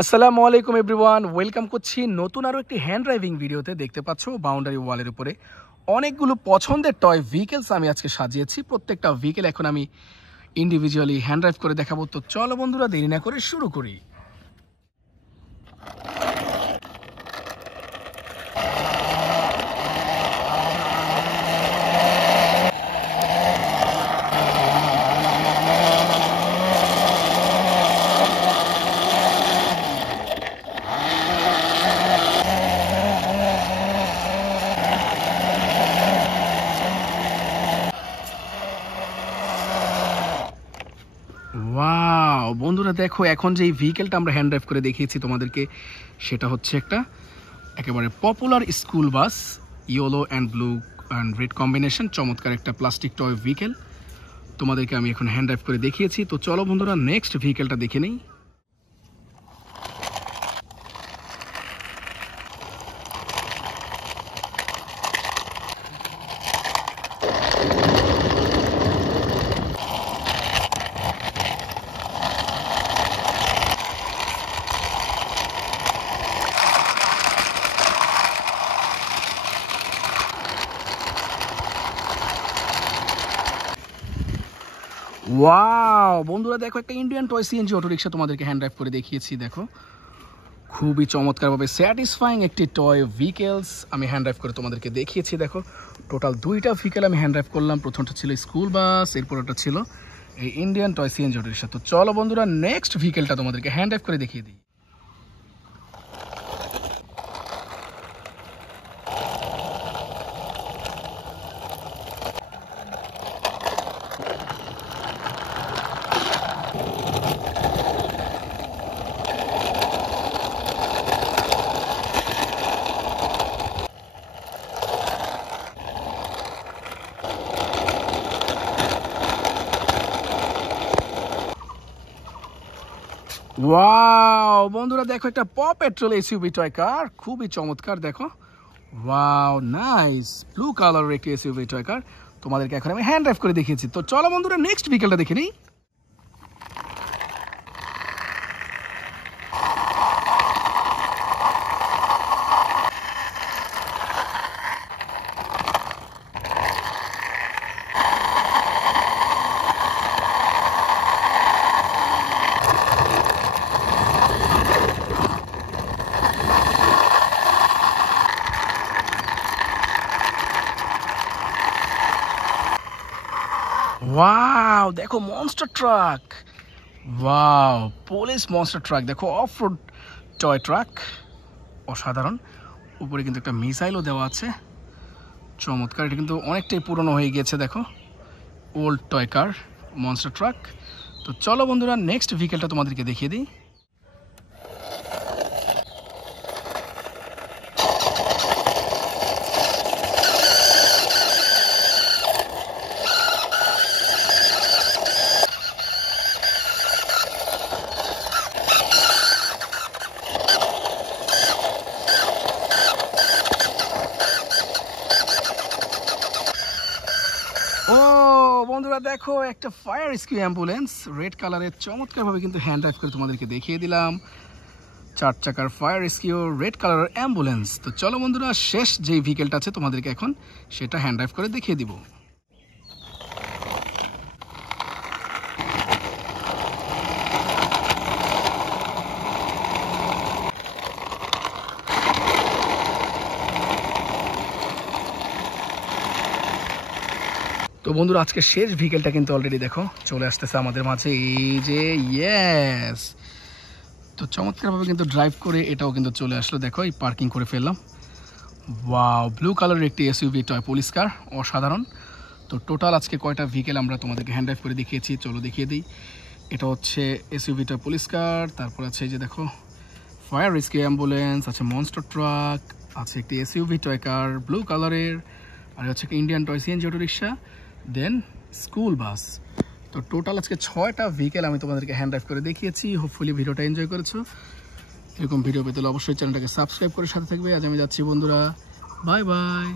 আসসালামু আলাইকুম everyone, welcome করছি নতুন আরও একটি হ্যান্ড ড্রাইভিং ভিডিওতে। দেখতে পাচ্ছ বাউন্ডারি ওয়ালের উপরে অনেকগুলো পছন্দের টয় ভেহিকেলস আমি আজকে সাজিয়েছি। প্রত্যেকটা ভেহিকেল এখন আমি ইন্ডিভিজুয়ালি হ্যান্ড ড্রাইভ করে দেখাবো। তো চলো বন্ধুরা, দেরি না করে শুরু করি। ওয়াও বন্ধুরা, দেখো এখন যে এই ভেহিকেলটা আমরা হ্যান্ড ড্রাইভ করে দেখিয়েছি তোমাদেরকে, সেটা হচ্ছে একটা একেবারে popular school bus, yellow and blue and red combination. চমৎকার একটা প্লাস্টিক টয় ভেহিকেল তোমাদেরকে আমি এখন হ্যান্ড ড্রাইভ করে দেখিয়েছি। তো চলো বন্ধুরা, নেক্সট ভেহিকেলটা দেখে নিই। ওয়াও বন্ধুরা, দেখো একটা ইন্ডিয়ান টয় সিএনজি অটোরিকশা তোমাদেরকে হ্যান্ড ড্রাইভ করে দেখিয়েছি। দেখো খুবই চমৎকারভাবে স্যাটিসফাইং একটি টয় ভেহিকেলস আমি হ্যান্ড ড্রাইভ করে তোমাদেরকে দেখিয়েছি। দেখো টোটাল দুইটা ভেহিকেল আমি হ্যান্ড ড্রাইভ করলাম। প্রথমটা ছিল স্কুল বাস, এরপর ওটা ছিল এই ইন্ডিয়ান টয় সিএনজি অটোরিকশা। তো চলো বন্ধুরা, নেক্সট ভেহিকেলটা তোমাদেরকে হ্যান্ড ড্রাইভ করে দেখিয়ে দিই। ওয়াও বন্ধুরা, দেখো একটা প পেট্রোল এসইউভি টয় কার, খুবই চমৎকার। দেখো ওয়াও নাইস, ব্লু কালারের একটি এসইউভি টয় কার তোমাদেরকে এখন আমি হ্যান্ড ড্রাইভ করে দেখিয়েছি। তো চলো বন্ধুরা, নেক্সট ভেহিকেলটা দেখে নিই। ওয়াও দেখো monster truck, wow police monster truck. দেখো অফ রোড টয় ট্রাক, অসাধারণ। উপরে কিন্তু একটা মিসাইলও দেওয়া আছে, চমৎকার। এটা কিন্তু অনেকটাই পুরনো হয়ে গিয়েছে। দেখো old toy car monster truck. তো চলো বন্ধুরা, নেক্সট ভেহিকেলটা তোমাদেরকে দেখিয়ে দিই। ও বন্ধুরা, দেখো একটা ফায়ার রেস্কিউ অ্যাম্বুলেন্স রেড কালারের, চমৎকারভাবে কিন্তু হ্যান্ড ড্রাইভ করে তোমাদেরকে দেখিয়ে দিলাম। 4 চাকার ফায়ার রেস্কিউ রেড কালারের অ্যাম্বুলেন্স। তো চলো বন্ধুরা, শেষ যেই ভেহিকেলটা আছে তোমাদেরকে এখন সেটা হ্যান্ড ড্রাইভ করে দেখিয়ে দিব। তো বন্ধুরা, আজকে শেষ ভেহিকেলটা কিন্তু অলরেডি দেখো চলে আসতেছে আমাদের মাঝে, এই যে ইয়েস। তো চমৎকারভাবে কিন্তু ড্রাইভ করে এটাও কিন্তু চলে আসলো। দেখো এই পার্কিং করে ফেললাম। ওয়াও ব্লু কালারের একটি এসইউভি টয় পুলিশ কার, অসাধারণ। তো টোটাল আজকে কয়টা ভেহিকেল আমরা তোমাদেরকে হ্যান্ড ড্রাইভ করে দেখিয়েছি, চলো দেখিয়ে দিই। এটা হচ্ছে এসইউভি টয় পুলিশ কার, তারপর আছে এই যে দেখো ফায়ার রেস্কিউ অ্যাম্বুলেন্স, আছে মনস্টার ট্রাক, আছে একটি এসইউভি টয় কার ব্লু কালারের, আর হচ্ছে ইন্ডিয়ান টয় সিএনজি অটোরিকশা, দেন স্কুল বাস। তো টোটাল আজকে 6টা ভেহিকেল আমি তোমাদেরকে হ্যান্ড ড্রাইভ করে দেখিয়েছি। হোপফুলি ভিডিওটা এনজয় করেছো। এরকম ভিডিও পেতে অবশ্যই চ্যানেলটাকে সাবস্ক্রাইব করে সাথে থাকবে। আজ আমি যাচ্ছি বন্ধুরা, বাই বাই।